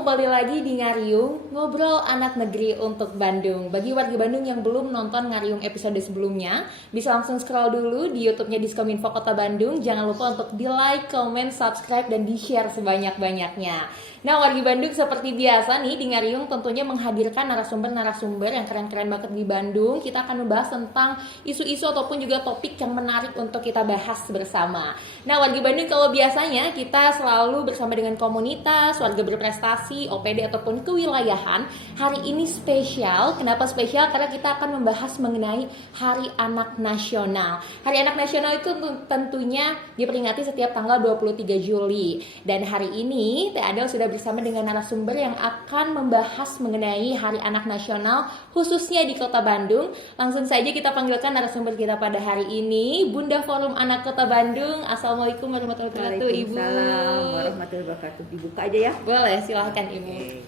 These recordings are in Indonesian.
kembali lagi di Ngariung, ngobrol anak negeri untuk Bandung. Bagi warga Bandung yang belum nonton Ngariung episode sebelumnya, bisa langsung scroll dulu di YouTube-nya Diskominfo Kota Bandung. Jangan lupa untuk di-like, comment, subscribe, dan di-share sebanyak-banyaknya. Nah, warga Bandung seperti biasa nih, di Ngariung tentunya menghadirkan narasumber-narasumber yang keren-keren banget di Bandung. Kita akan membahas tentang isu-isu ataupun juga topik yang menarik untuk kita bahas bersama. Nah, warga Bandung kalau biasanya kita selalu bersama dengan komunitas, warga berprestasi, OPD ataupun kewilayahan. Hari ini spesial. Kenapa spesial? Karena kita akan membahas mengenai Hari Anak Nasional. Hari Anak Nasional itu tentunya diperingati setiap tanggal 23 Juli. Dan hari ini Teh Adel sudah bersama dengan narasumber yang akan membahas mengenai Hari Anak Nasional khususnya di Kota Bandung. Langsung saja kita panggilkan narasumber kita pada hari ini, Bunda Forum Anak Kota Bandung. Assalamualaikum warahmatullahi wabarakatuh, Ibu. Waalaikumsalam warahmatullahi wabarakatuh. Dibuka aja ya. Boleh, silahkan Ibu.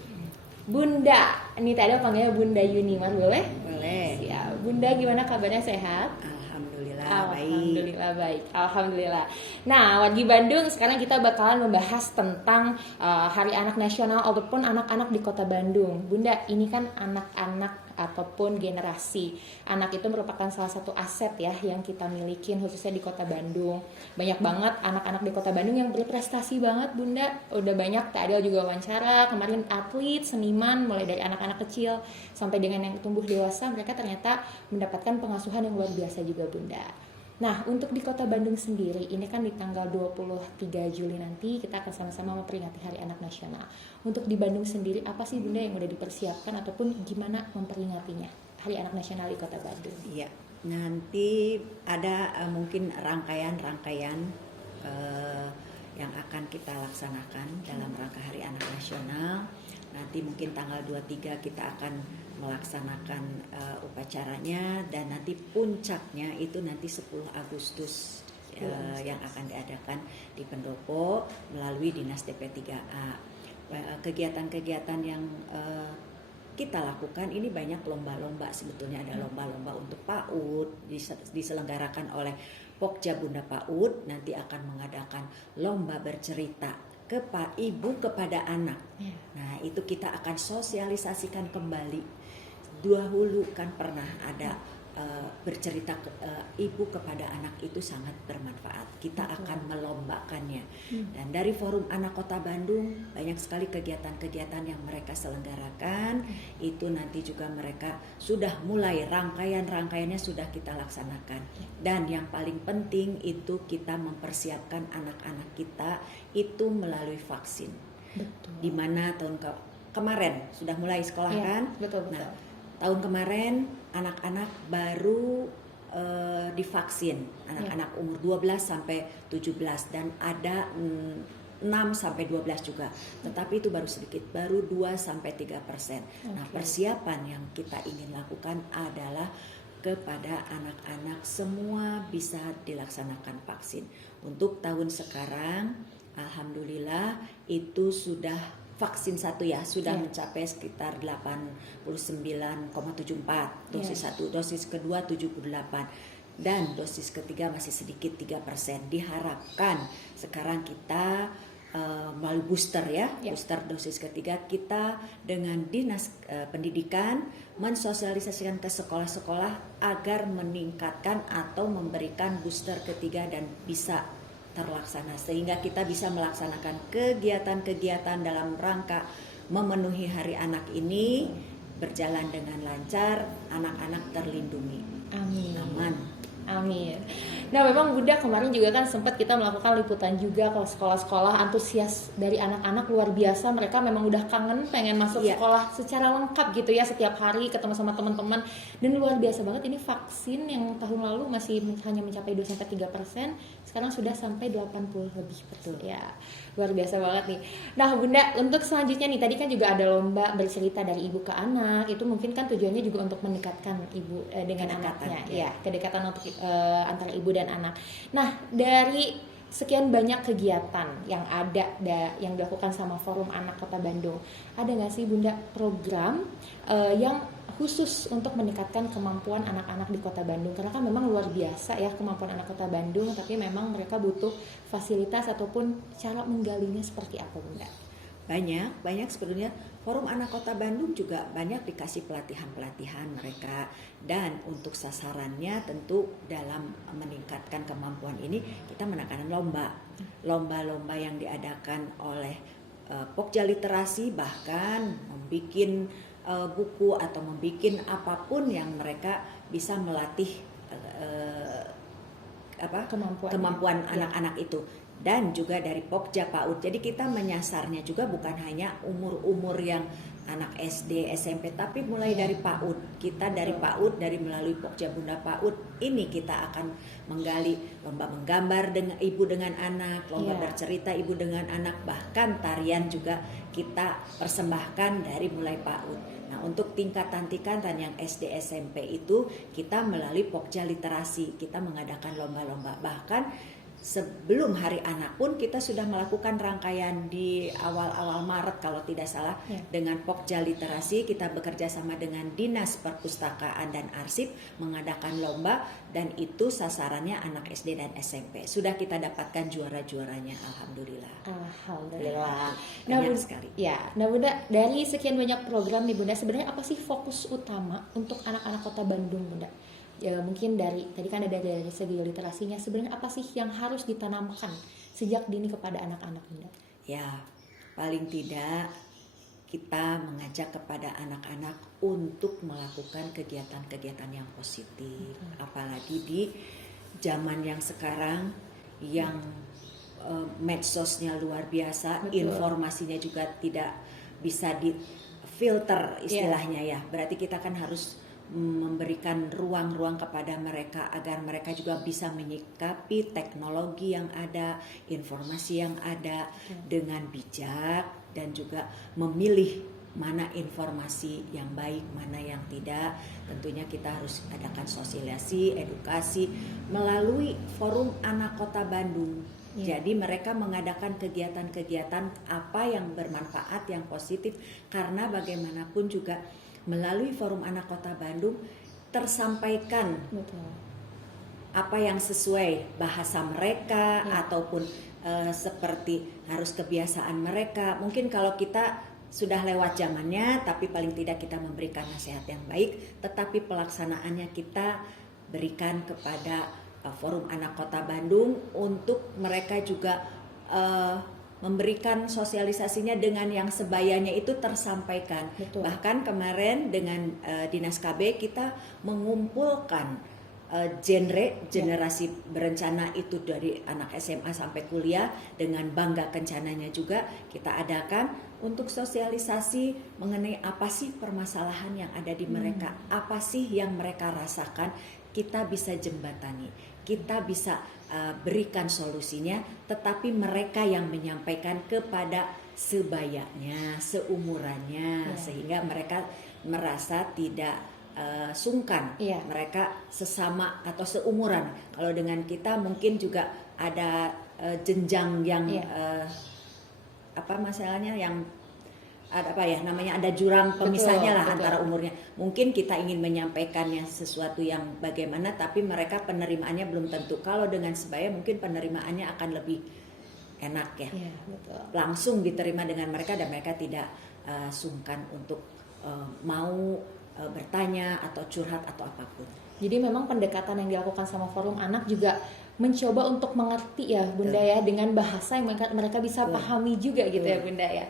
Bunda, ini tadi panggilnya Bunda Yunimar, boleh? Boleh. Siap. Bunda, gimana kabarnya, sehat? Alhamdulillah baik. Alhamdulillah. Nah, wargi Bandung, sekarang kita bakalan membahas tentang Hari Anak Nasional ataupun anak-anak di Kota Bandung. Bunda, ini kan anak-anak ataupun generasi. Anak itu merupakan salah satu aset ya yang kita milikin khususnya di Kota Bandung. Banyak banget anak-anak di Kota Bandung yang berprestasi banget, Bunda. Udah banyak, Teh Adel juga wawancara kemarin, atlet, seniman, mulai dari anak-anak kecil sampai dengan yang tumbuh dewasa, mereka ternyata mendapatkan pengasuhan yang luar biasa juga, Bunda. Nah, untuk di Kota Bandung sendiri, ini kan di tanggal 23 Juli nanti kita akan sama-sama memperingati Hari Anak Nasional. Untuk di Bandung sendiri, apa sih Bunda yang udah dipersiapkan ataupun gimana memperingatinya Hari Anak Nasional di Kota Bandung? Iya, nanti ada mungkin rangkaian-rangkaian yang akan kita laksanakan dalam rangka Hari Anak Nasional. Nanti mungkin tanggal 23 kita akan melaksanakan upacaranya, dan nanti puncaknya itu nanti 10 Agustus yang akan diadakan di Pendopo melalui Dinas DP3A. Kegiatan-kegiatan yang kita lakukan ini banyak lomba-lomba, sebetulnya ada lomba-lomba untuk PAUD diselenggarakan oleh Pokja Bunda PAUD, nanti akan mengadakan lomba bercerita ibu kepada anak. Nah, itu kita akan sosialisasikan kembali. Dahulu kan pernah ada bercerita ibu kepada anak, itu sangat bermanfaat. Kita akan melombakannya. Dan dari Forum Anak Kota Bandung banyak sekali kegiatan-kegiatan yang mereka selenggarakan. Itu nanti juga mereka sudah mulai rangkaiannya sudah kita laksanakan. Dan yang paling penting itu kita mempersiapkan anak-anak kita itu melalui vaksin. Betul. Di mana tahun kemarin sudah mulai sekolah kan? Betul. Nah, tahun kemarin anak-anak baru divaksin, anak-anak umur 12 sampai 17, dan ada 6 sampai 12 juga. Tetapi itu baru sedikit, baru 2 sampai 3%. Nah, persiapan yang kita ingin lakukan adalah kepada anak-anak semua bisa dilaksanakan vaksin. Untuk tahun sekarang alhamdulillah itu sudah vaksin 1 ya, sudah mencapai sekitar 89,74 dosis 1, dosis kedua 78, dan dosis ketiga masih sedikit 3%. Diharapkan sekarang kita melalui booster booster dosis ketiga, kita dengan Dinas Pendidikan mensosialisasikan ke sekolah-sekolah agar meningkatkan atau memberikan booster ketiga dan bisa terlaksana, sehingga kita bisa melaksanakan kegiatan-kegiatan dalam rangka memenuhi Hari Anak ini berjalan dengan lancar, anak-anak terlindungi. Amin. Aman. Amin. Nah, memang Bunda kemarin juga kan sempat kita melakukan liputan juga ke sekolah-sekolah. Antusias dari anak-anak luar biasa. Mereka memang udah kangen pengen masuk sekolah secara lengkap gitu ya, setiap hari ketemu sama teman-teman. Dan luar biasa banget, ini vaksin yang tahun lalu masih hanya mencapai 2-3%, sekarang sudah sampai 80 lebih. Betul ya. Luar biasa banget nih. Nah, Bunda, untuk selanjutnya nih, tadi kan juga ada lomba bercerita dari ibu ke anak. Itu mungkin kan tujuannya juga untuk mendekatkan ibu dengan anaknya, ya, kedekatan untuk antara ibu dan anak. Nah, dari sekian banyak kegiatan yang ada yang dilakukan sama Forum Anak Kota Bandung, ada nggak sih Bunda program yang khusus untuk meningkatkan kemampuan anak-anak di Kota Bandung? Karena kan memang luar biasa ya kemampuan anak Kota Bandung, tapi memang mereka butuh fasilitas ataupun cara menggalinya seperti apa, Bunda? banyak sebetulnya. Forum Anak Kota Bandung juga banyak dikasih pelatihan-pelatihan mereka, dan untuk sasarannya tentu dalam meningkatkan kemampuan ini kita menekankan lomba-lomba yang diadakan oleh Pokja Literasi, bahkan membuat buku atau membuat apapun yang mereka bisa melatih kemampuan anak-anak itu. Dan juga dari Pokja PAUD. Jadi kita menyasarnya juga bukan hanya umur-umur yang anak SD, SMP, tapi mulai dari PAUD. Kita dari PAUD, dari melalui Pokja Bunda PAUD ini kita akan menggali lomba menggambar dengan ibu dengan anak, lomba bercerita ibu dengan anak, bahkan tarian juga kita persembahkan dari mulai PAUD. Nah, untuk tingkatan-tingkatan yang SD, SMP itu kita melalui Pokja Literasi, kita mengadakan lomba-lomba. Bahkan sebelum Hari Anak pun kita sudah melakukan rangkaian di awal-awal Maret kalau tidak salah, dengan Pokja Literasi. Kita bekerja sama dengan Dinas Perpustakaan dan Arsip mengadakan lomba, dan itu sasarannya anak SD dan SMP. Sudah kita dapatkan juara-juaranya, alhamdulillah. Nah, Banyak sekali. Ya, nah Bunda, dari sekian banyak program nih Bunda, sebenarnya apa sih fokus utama untuk anak-anak Kota Bandung, Bunda? Ya, mungkin dari tadi kan ada dari segi literasinya, sebenarnya apa sih yang harus ditanamkan sejak dini kepada anak-anak, Bunda? Ya, paling tidak kita mengajak kepada anak-anak untuk melakukan kegiatan-kegiatan yang positif. Apalagi di zaman yang sekarang yang medsosnya luar biasa, informasinya juga tidak bisa difilter istilahnya ya. Berarti kita kan harus memberikan ruang-ruang kepada mereka agar mereka juga bisa menyikapi teknologi yang ada, informasi yang ada dengan bijak, dan juga memilih mana informasi yang baik, mana yang tidak. Tentunya kita harus adakan sosialisasi, edukasi melalui Forum Anak Kota Bandung. Jadi mereka mengadakan kegiatan-kegiatan apa yang bermanfaat, yang positif, karena bagaimanapun juga melalui Forum Anak Kota Bandung tersampaikan apa yang sesuai bahasa mereka ataupun seperti harus kebiasaan mereka. Mungkin kalau kita sudah lewat zamannya, tapi paling tidak kita memberikan nasihat yang baik, tetapi pelaksanaannya kita berikan kepada Forum Anak Kota Bandung untuk mereka juga memberikan sosialisasinya dengan yang sebayanya itu tersampaikan. Bahkan kemarin dengan Dinas KB kita mengumpulkan generasi berencana itu dari anak SMA sampai kuliah, dengan Bangga Kencananya juga kita adakan untuk sosialisasi mengenai apa sih permasalahan yang ada di mereka, apa sih yang mereka rasakan, kita bisa jembatani, kita bisa berikan solusinya, tetapi mereka yang menyampaikan kepada sebayanya, seumurannya, sehingga mereka merasa tidak sungkan, mereka sesama atau seumuran. Kalau dengan kita mungkin juga ada jenjang yang apa masalahnya, yang ada jurang pemisahnya antara umurnya. Mungkin kita ingin menyampaikannya sesuatu yang bagaimana, tapi mereka penerimaannya belum tentu. Kalau dengan sebaya mungkin penerimaannya akan lebih enak langsung diterima dengan mereka, dan mereka tidak sungkan untuk mau bertanya atau curhat atau apapun. Jadi memang pendekatan yang dilakukan sama Forum Anak juga mencoba untuk mengerti ya Bunda ya, dengan bahasa yang mereka bisa pahami juga gitu ya Bunda ya.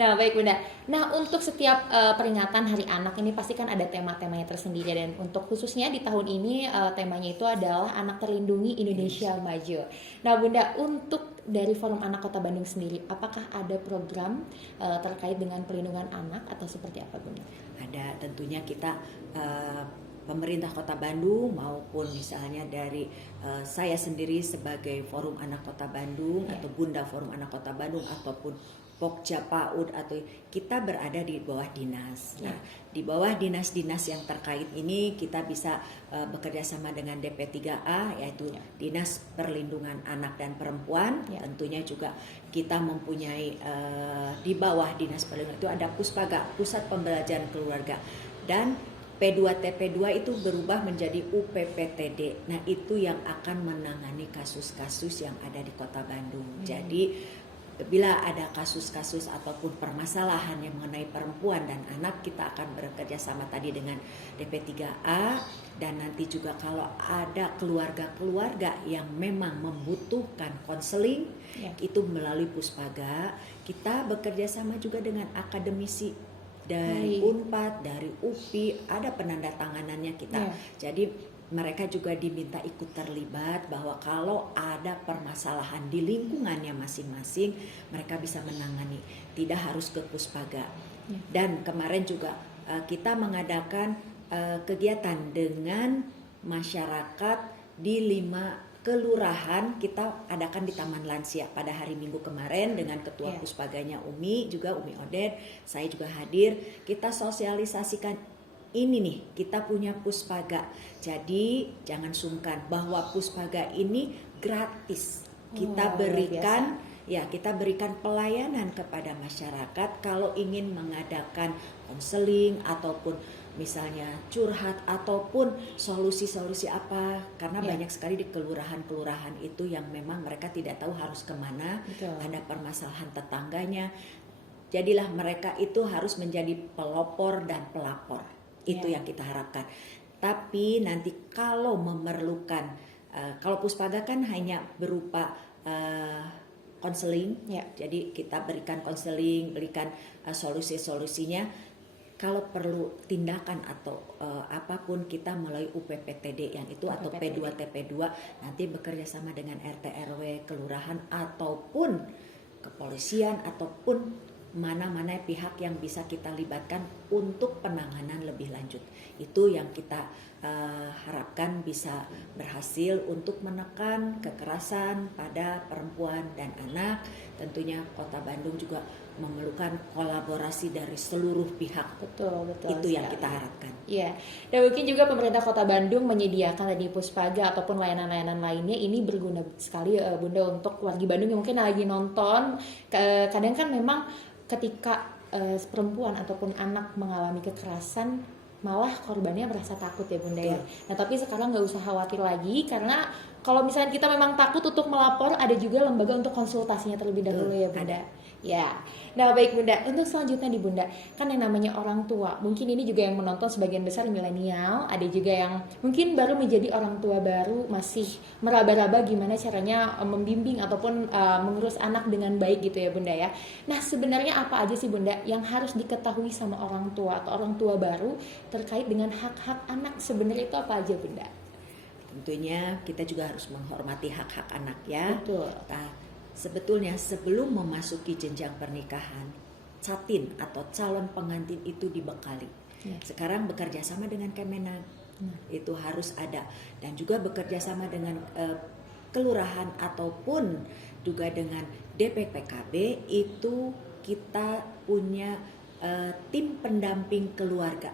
Nah baik Bunda, nah untuk setiap peringatan Hari Anak ini pasti kan ada tema-temanya tersendiri, dan untuk khususnya di tahun ini temanya itu adalah Anak Terlindungi Indonesia Maju. Nah Bunda, untuk dari Forum Anak Kota Bandung sendiri, apakah ada program terkait dengan perlindungan anak atau seperti apa Bunda? Ada, tentunya kita pemerintah Kota Bandung maupun misalnya dari saya sendiri sebagai Forum Anak Kota Bandung atau Bunda Forum Anak Kota Bandung ataupun Pokja PAUD, atau kita berada di bawah dinas. Nah, di bawah dinas-dinas yang terkait ini kita bisa bekerja sama dengan DP3A, yaitu Dinas Perlindungan Anak dan Perempuan. Tentunya juga kita mempunyai di bawah Dinas Perlindungan itu ada Puspaga, Pusat Pembelajaran Keluarga, dan P2TP2 itu berubah menjadi UPPTD. Nah, itu yang akan menangani kasus-kasus yang ada di Kota Bandung. Jadi bila ada kasus-kasus ataupun permasalahan yang mengenai perempuan dan anak, kita akan bekerja sama tadi dengan DP3A, dan nanti juga kalau ada keluarga-keluarga yang memang membutuhkan konseling, itu melalui Puspaga. Kita bekerja sama juga dengan akademisi dari Unpad, dari UPI, ada penandatanganannya kita. Jadi mereka juga diminta ikut terlibat, bahwa kalau ada permasalahan di lingkungannya masing-masing, mereka bisa menangani, tidak harus ke Puspaga. Dan kemarin juga kita mengadakan kegiatan dengan masyarakat di 5 kelurahan, kita adakan di Taman Lansia pada hari Minggu kemarin dengan Ketua Puspaganya Umi, juga Umi Oded, saya juga hadir. Kita sosialisasikan ini nih, kita punya Puspaga. Jadi jangan sungkan bahwa Puspaga ini gratis. Kita berikan kita berikan pelayanan kepada masyarakat kalau ingin mengadakan konseling ataupun misalnya curhat ataupun solusi-solusi apa, karena banyak sekali di kelurahan-kelurahan itu yang memang mereka tidak tahu harus kemana. Ada permasalahan tetangganya, jadilah mereka itu harus menjadi pelopor dan pelapor. Itu yang kita harapkan. Tapi nanti kalau memerlukan, kalau Puspaga kan hanya berupa konseling, jadi kita berikan konseling, berikan solusi-solusinya. Kalau perlu tindakan atau apapun, kita melalui UPPTD yang itu atau P2TP2, nanti bekerja sama dengan RT RW kelurahan ataupun kepolisian ataupun mana-mana pihak yang bisa kita libatkan untuk penanganan lebih lanjut. Itu yang kita harapkan bisa berhasil untuk menekan kekerasan pada perempuan dan anak. Tentunya Kota Bandung juga memerlukan kolaborasi dari seluruh pihak. Betul. Itu yang kita harapkan. Iya. Dan mungkin juga pemerintah Kota Bandung menyediakan tadi Puspaga ataupun layanan-layanan lainnya. Ini berguna sekali Bunda untuk warga Bandung yang mungkin lagi nonton. Kadang kan memang ketika perempuan ataupun anak mengalami kekerasan, malah korbannya merasa takut ya Bunda ya. Nah tapi sekarang nggak usah khawatir lagi, karena kalau misalnya kita memang takut untuk melapor, ada juga lembaga untuk konsultasinya terlebih dahulu ya Bunda. Ya, nah baik Bunda, untuk selanjutnya di Bunda, kan yang namanya orang tua, mungkin ini juga yang menonton sebagian besar milenial, ada juga yang mungkin baru menjadi orang tua baru, masih meraba-raba gimana caranya membimbing ataupun mengurus anak dengan baik gitu ya Bunda ya. Nah sebenarnya apa aja sih Bunda yang harus diketahui sama orang tua atau orang tua baru terkait dengan hak-hak anak, sebenarnya itu apa aja Bunda? Tentunya kita juga harus menghormati hak-hak anak ya. Betul. Nah, sebetulnya sebelum memasuki jenjang pernikahan, catin atau calon pengantin itu dibekali. Sekarang bekerja sama dengan Kemenag, itu harus ada, dan juga bekerja sama dengan kelurahan ataupun juga dengan DPPKB, itu kita punya tim pendamping keluarga.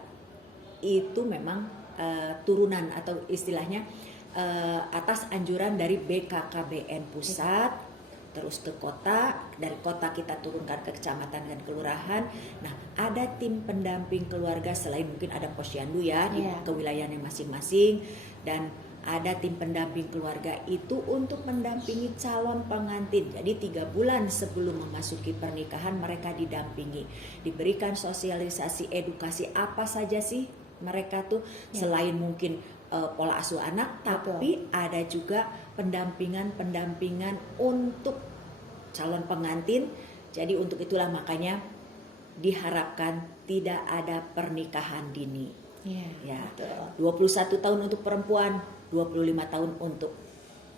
Itu memang turunan atau istilahnya atas anjuran dari BKKBN pusat, terus ke kota, dari kota kita turunkan ke kecamatan dan kelurahan. Nah, ada tim pendamping keluarga selain mungkin ada posyandu ya di kewilayahannya masing-masing, dan ada tim pendamping keluarga itu untuk mendampingi calon pengantin. Jadi 3 bulan sebelum memasuki pernikahan mereka didampingi, diberikan sosialisasi edukasi apa saja sih mereka tuh selain mungkin pola asuh anak, tapi ada juga pendampingan untuk calon pengantin. Jadi untuk itulah makanya diharapkan tidak ada pernikahan dini. Ya, 21 tahun untuk perempuan, 25 tahun untuk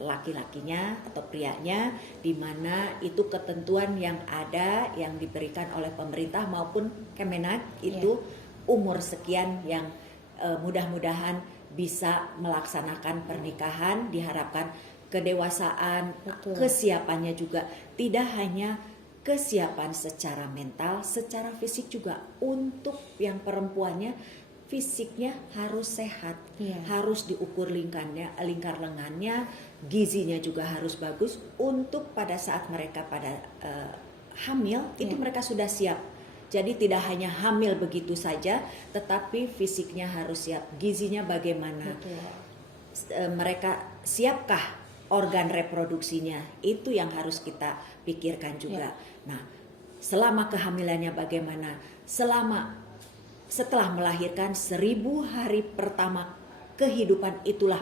laki-lakinya atau prianya, di mana itu ketentuan yang ada yang diberikan oleh pemerintah maupun Kemenag, itu umur sekian yang mudah-mudahan bisa melaksanakan pernikahan. Diharapkan kedewasaan, kesiapannya juga, tidak hanya kesiapan secara mental, secara fisik juga. Untuk yang perempuannya, fisiknya harus sehat, harus diukur lingkar lengannya, gizinya juga harus bagus, untuk pada saat mereka pada hamil itu mereka sudah siap. Jadi tidak hanya hamil begitu saja, tetapi fisiknya harus siap, gizinya bagaimana, mereka siapkah organ reproduksinya, itu yang harus kita pikirkan juga. Nah, selama kehamilannya bagaimana, setelah melahirkan 1000 hari pertama kehidupan itulah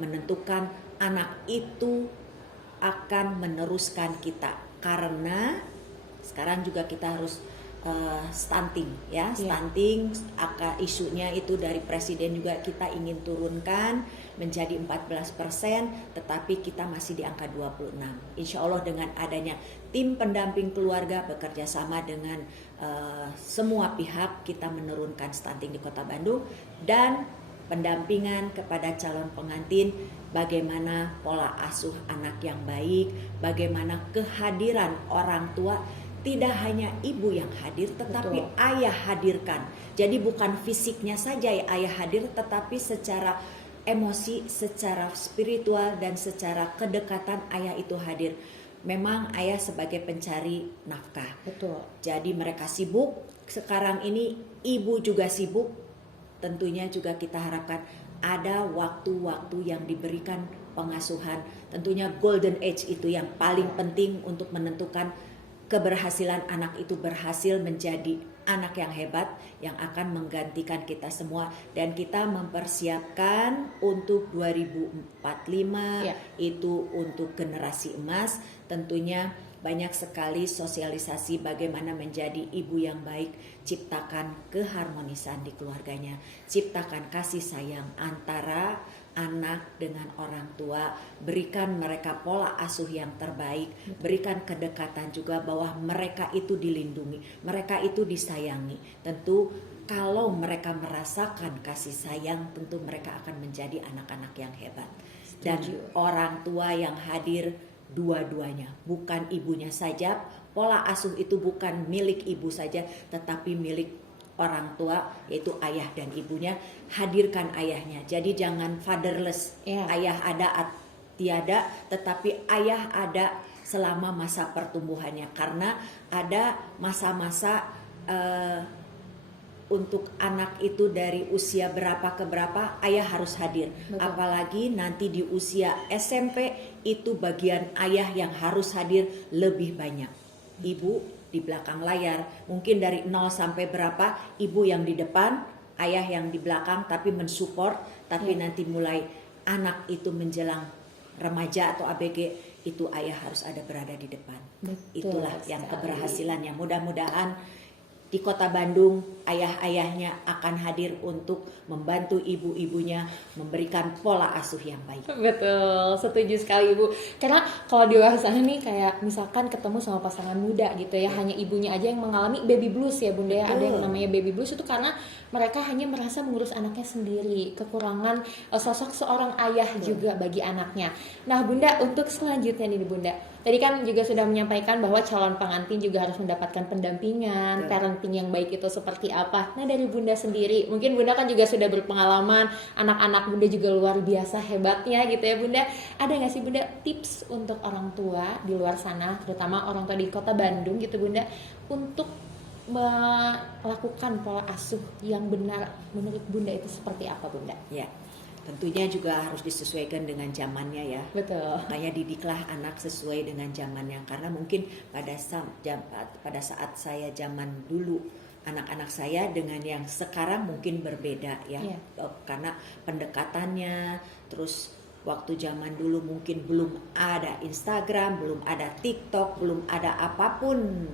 menentukan anak itu akan meneruskan kita, karena sekarang juga kita harus stunting ya, stunting isunya itu dari presiden juga kita ingin turunkan menjadi 14%, tetapi kita masih di angka 26. Insya Allah dengan adanya tim pendamping keluarga bekerja sama dengan semua pihak, kita menurunkan stunting di Kota Bandung, dan pendampingan kepada calon pengantin, bagaimana pola asuh anak yang baik, bagaimana kehadiran orang tua. Tidak hanya ibu yang hadir, tetapi ayah hadirkan. Jadi bukan fisiknya saja ayah hadir, tetapi secara emosi, secara spiritual, dan secara kedekatan ayah itu hadir. Memang ayah sebagai pencari nafkah. Betul. Jadi mereka sibuk. Sekarang ini ibu juga sibuk. Tentunya juga kita harapkan ada waktu-waktu yang diberikan pengasuhan. Tentunya golden age itu yang paling penting untuk menentukan keberhasilan anak itu berhasil menjadi anak yang hebat yang akan menggantikan kita semua, dan kita mempersiapkan untuk 2045 itu untuk generasi emas. Tentunya banyak sekali sosialisasi bagaimana menjadi ibu yang baik, ciptakan keharmonisan di keluarganya, ciptakan kasih sayang antara anak dengan orang tua, berikan mereka pola asuh yang terbaik, berikan kedekatan juga bahwa mereka itu dilindungi, mereka itu disayangi. Tentu kalau mereka merasakan kasih sayang, tentu mereka akan menjadi anak-anak yang hebat. Dan orang tua yang hadir dua-duanya, bukan ibunya saja. Pola asuh itu bukan milik ibu saja, tetapi milik orang tua, yaitu ayah dan ibunya. Hadirkan ayahnya. Jadi jangan fatherless, ayah ada tiada, tetapi ayah ada selama masa pertumbuhannya, karena ada masa-masa untuk anak itu dari usia berapa ke berapa ayah harus hadir. Betul. Apalagi nanti di usia SMP itu bagian ayah yang harus hadir lebih banyak. Ibu di belakang layar, mungkin dari 0 sampai berapa ibu yang di depan, ayah yang di belakang, tapi mensupport. Tapi nanti mulai anak itu menjelang remaja atau ABG, itu ayah harus ada berada di depan. Betul, itulah yang keberhasilannya. Mudah-mudahan di Kota Bandung ayah-ayahnya akan hadir untuk membantu ibu-ibunya memberikan pola asuh yang baik. Betul, setuju sekali Ibu. Karena kalau di luar sana nih kayak misalkan ketemu sama pasangan muda gitu ya, hanya ibunya aja yang mengalami baby blues ya Bunda ya. Ada yang namanya baby blues itu karena mereka hanya merasa mengurus anaknya sendiri, kekurangan sosok seorang ayah juga bagi anaknya. Nah Bunda, untuk selanjutnya nih Bunda, tadi kan juga sudah menyampaikan bahwa calon pengantin juga harus mendapatkan pendampingan, parenting yang baik itu seperti apa. Nah dari Bunda sendiri, mungkin Bunda kan juga sudah berpengalaman, anak-anak Bunda juga luar biasa hebatnya gitu ya Bunda. Ada nggak sih Bunda tips untuk orang tua di luar sana, terutama orang tua di Kota Bandung gitu Bunda, untuk melakukan pola asuh yang benar menurut Bunda itu seperti apa Bunda? Ya, tentunya juga harus disesuaikan dengan zamannya ya. Betul. Makanya didiklah anak sesuai dengan zamannya, karena mungkin pada saat saya zaman dulu, anak-anak saya dengan yang sekarang mungkin berbeda ya. Karena pendekatannya, terus waktu zaman dulu mungkin belum ada Instagram, belum ada TikTok, belum ada apapun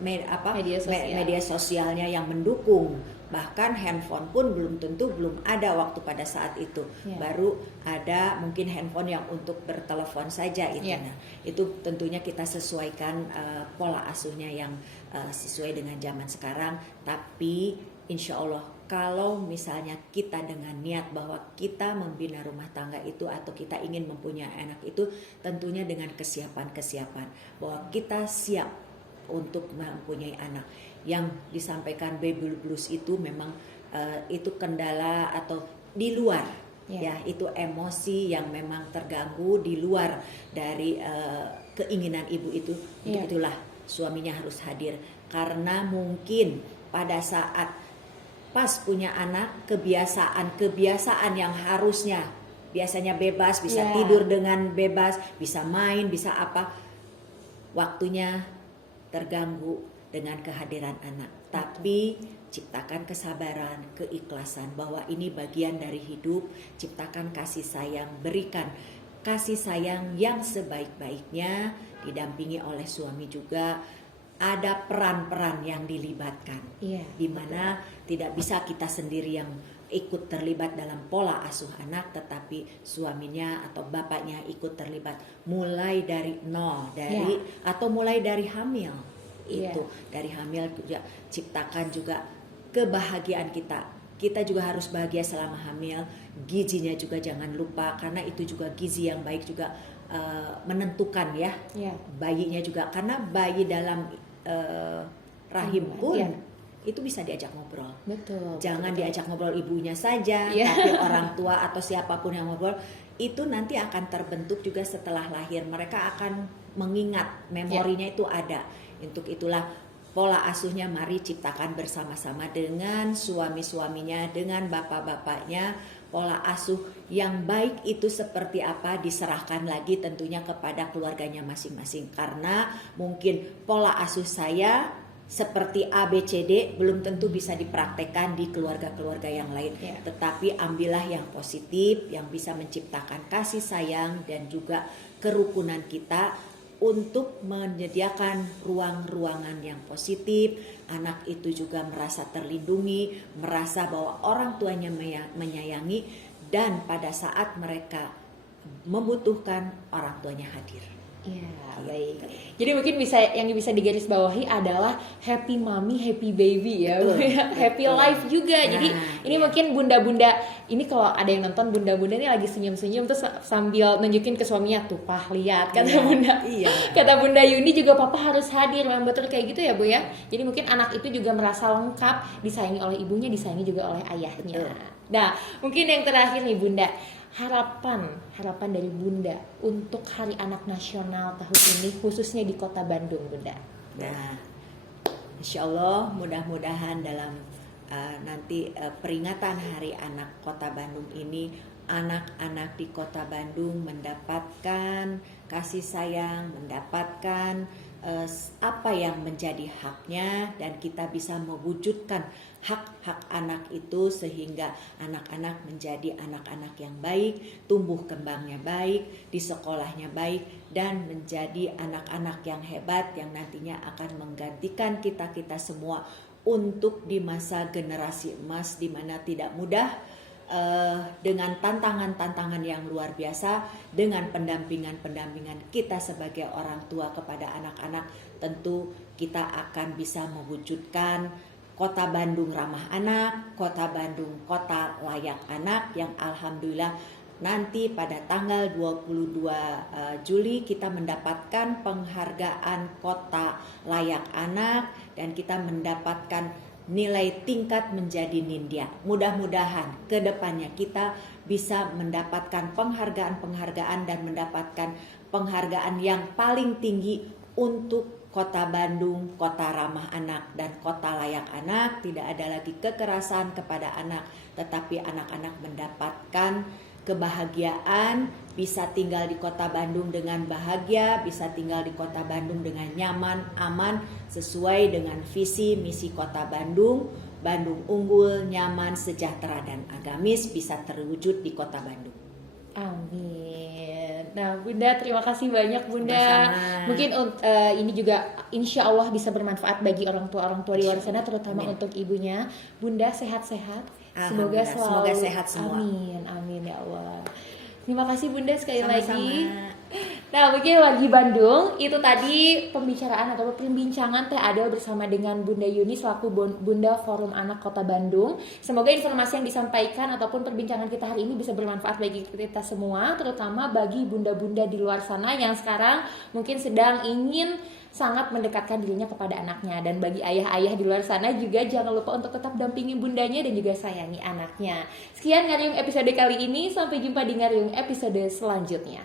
media sosialnya yang mendukung. Bahkan handphone pun belum ada waktu pada saat itu. Baru ada mungkin handphone yang untuk bertelepon saja itu. Nah, itu tentunya kita sesuaikan pola asuhnya yang sesuai dengan zaman sekarang. Tapi insya Allah kalau misalnya kita dengan niat bahwa kita membina rumah tangga itu atau kita ingin mempunyai anak itu, tentunya dengan kesiapan bahwa kita siap untuk mempunyai anak. Yang disampaikan baby blues itu memang itu kendala atau di luar ya, itu emosi yang memang terganggu di luar dari keinginan ibu itu. Untuk itulah suaminya harus hadir, karena mungkin pada saat pas punya anak, kebiasaan yang harusnya biasanya bebas, bisa Iya. tidur dengan bebas, bisa main, bisa apa, waktunya terganggu dengan kehadiran anak. Tapi ciptakan kesabaran, keikhlasan bahwa ini bagian dari hidup, ciptakan kasih sayang, berikan kasih sayang yang sebaik-baiknya, didampingi oleh suami juga. Ada peran-peran yang dilibatkan, Iya. di mana tidak bisa kita sendiri yang ikut terlibat dalam pola asuh anak, tetapi suaminya atau bapaknya ikut terlibat mulai dari nol, atau mulai dari hamil. Iya. Itu dari hamil juga ciptakan juga kebahagiaan kita. Kita juga harus bahagia selama hamil. Gizinya juga jangan lupa, karena itu juga gizi yang baik juga menentukan ya. Iya. Bayinya juga, karena bayi dalam rahim pun Iya. itu bisa diajak ngobrol. Betul. Jangan betul. diajak ngobrol ibunya saja, Iya. tapi orang tua atau siapapun yang ngobrol itu nanti akan terbentuk juga setelah lahir. Mereka akan mengingat, memorinya itu ada. Untuk itulah pola asuhnya mari ciptakan bersama-sama dengan suami-suaminya, dengan bapak-bapaknya. Pola asuh yang baik itu seperti apa diserahkan lagi tentunya kepada keluarganya masing-masing. Karena mungkin pola asuh saya seperti ABCD belum tentu bisa dipraktekkan di keluarga-keluarga yang lain. Ya. Tetapi ambillah yang positif, yang bisa menciptakan kasih sayang dan juga kerukunan kita untuk menyediakan ruang-ruangan yang positif. Anak itu juga merasa terlindungi, merasa bahwa orang tuanya menyayangi, dan pada saat mereka membutuhkan orang tuanya hadir. Iya, baik. Jadi mungkin yang bisa digarisbawahi adalah happy mommy, happy baby ya, Bu, ya. Happy betul. life juga. Jadi ini iya. mungkin bunda-bunda ini kalau ada yang nonton bunda-bunda ini lagi senyum-senyum terus sambil nunjukin ke suaminya, tuh pah lihat kata Iya, Bunda. iya. Kata Bunda Yuni juga papa harus hadir, memang betul kayak gitu ya Bu ya. Jadi mungkin anak itu juga merasa lengkap, disayangi oleh ibunya, disayangi juga oleh ayahnya. Betul. Nah, mungkin yang terakhir nih Bunda, harapan dari Bunda untuk Hari Anak Nasional tahun ini khususnya di Kota Bandung, Bunda. Nah, insya Allah mudah-mudahan dalam nanti peringatan Hari Anak Kota Bandung ini, anak-anak di Kota Bandung mendapatkan kasih sayang, mendapatkan apa yang menjadi haknya, dan kita bisa mewujudkan hak-hak anak itu sehingga anak-anak menjadi anak-anak yang baik, tumbuh kembangnya baik, di sekolahnya baik, dan menjadi anak-anak yang hebat yang nantinya akan menggantikan kita-kita semua untuk di masa generasi emas di mana tidak mudah, dengan tantangan-tantangan yang luar biasa, dengan pendampingan kita sebagai orang tua kepada anak-anak, tentu kita akan bisa mewujudkan Kota Bandung ramah anak, Kota Bandung kota layak anak, yang alhamdulillah nanti pada tanggal 22 Juli kita mendapatkan penghargaan Kota Layak Anak, dan kita mendapatkan nilai tingkat menjadi Nindya. Mudah-mudahan ke depannya kita bisa mendapatkan penghargaan-penghargaan dan mendapatkan penghargaan yang paling tinggi untuk Kota Bandung, kota ramah anak dan kota layak anak. Tidak ada lagi kekerasan kepada anak, tetapi anak-anak mendapatkan kebahagiaan, bisa tinggal di Kota Bandung dengan bahagia, bisa tinggal di Kota Bandung dengan nyaman, aman, sesuai dengan visi misi Kota Bandung. Bandung unggul, nyaman, sejahtera, dan agamis bisa terwujud di Kota Bandung. Amin. Nah, Bunda, terima kasih banyak Bunda. Sama-sama. Mungkin ini juga insya Allah bisa bermanfaat bagi orang tua di luar sana, terutama Amin. untuk ibunya. Bunda sehat-sehat. Semoga Alhamdulillah, selalu semoga sehat semua. Amin, amin ya Allah. Terima kasih Bunda sekali Sama-sama. lagi. Nah, mungkin wargi Bandung, itu tadi pembicaraan atau perbincangan Teh Adel bersama dengan Bunda Yuni selaku Bunda Forum Anak Kota Bandung. Semoga informasi yang disampaikan ataupun perbincangan kita hari ini bisa bermanfaat bagi kita semua, terutama bagi bunda-bunda di luar sana yang sekarang mungkin sedang ingin sangat mendekatkan dirinya kepada anaknya. Dan bagi ayah-ayah di luar sana juga jangan lupa untuk tetap dampingi bundanya dan juga sayangi anaknya. Sekian Ngariung episode kali ini, sampai jumpa di Ngariung episode selanjutnya.